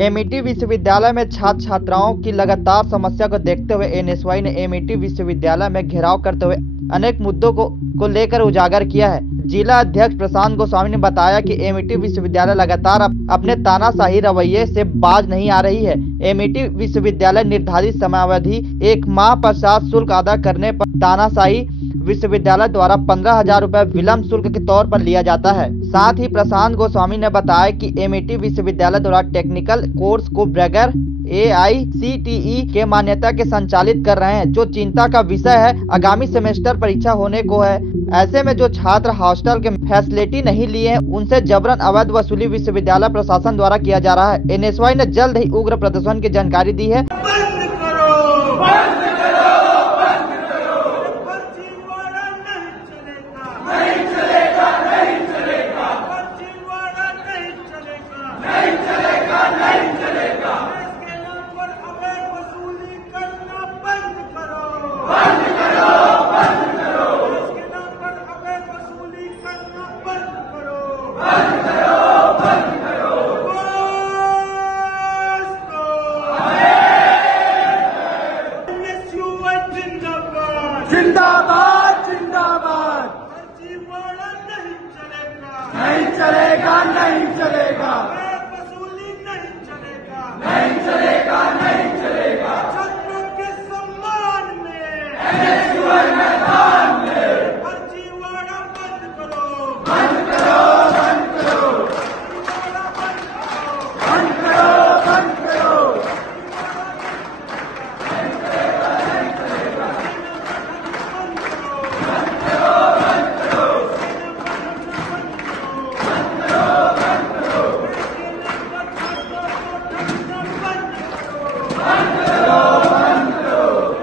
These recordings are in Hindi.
एमईटी विश्वविद्यालय में छात्र छात्राओं की लगातार समस्या को देखते हुए एनएसवाई ने एमईटी विश्वविद्यालय में घेराव करते हुए अनेक मुद्दों को लेकर उजागर किया है। जिला अध्यक्ष प्रशांत गोस्वामी ने बताया कि एमईटी विश्वविद्यालय लगातार अपने तानाशाही रवैये से बाज नहीं आ रही है। एमईटी विश्वविद्यालय निर्धारित समयावधि 1 माह पश्चात शुल्क अदा करने पर तानाशाही विश्वविद्यालय द्वारा 15,000 रुपए विलम्ब शुल्क के तौर पर लिया जाता है। साथ ही प्रशांत गोस्वामी ने बताया कि एमईटी विश्वविद्यालय द्वारा टेक्निकल कोर्स को बगैर AICTE के मान्यता के संचालित कर रहे हैं, जो चिंता का विषय है। आगामी सेमेस्टर परीक्षा होने को है, ऐसे में जो छात्र हॉस्टल के फैसिलिटी नहीं लिए हैं उनसे जबरन अवैध वसूली विश्वविद्यालय प्रशासन द्वारा किया जा रहा है। एनएसवाई ने जल्द ही उग्र प्रदर्शन की जानकारी दी है। जिंदाबाद जिंदाबाद। नहीं चलेगा नहीं चलेगा, वसूली नहीं चलेगा, नहीं चलेगा नहीं चलेगा। छात्रों के सम्मान में एनएसयूआई मैदान में फर्जीवाड़ा बंद करो, बंद करो, बंद करो, बंद करो, बंद करो।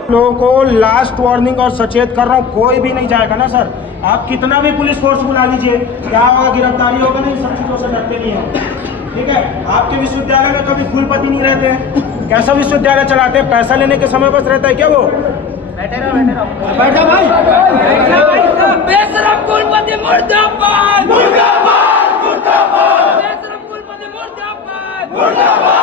लोगों को लास्ट वार्निंग और सचेत कर रहा हूँ, कोई भी नहीं जाएगा ना सर। आप कितना भी पुलिस फोर्स बुला लीजिए, क्या होगा? गिरफ्तारी होगा नहीं, सब चीजों से डरते नहीं है। ठीक है, आपके विश्वविद्यालय में कभी कुलपति नहीं रहते हैं, कैसा विश्वविद्यालय चलाते हैं? पैसा लेने के समय बस रहता है क्या वो? बैठा भाई, बेशरम कुलपति मुर्दाबाद, मुर्दाबाद, मुर्दाबाद, बेशरम कुलपति मुर्दाबाद, मुर्दाबाद।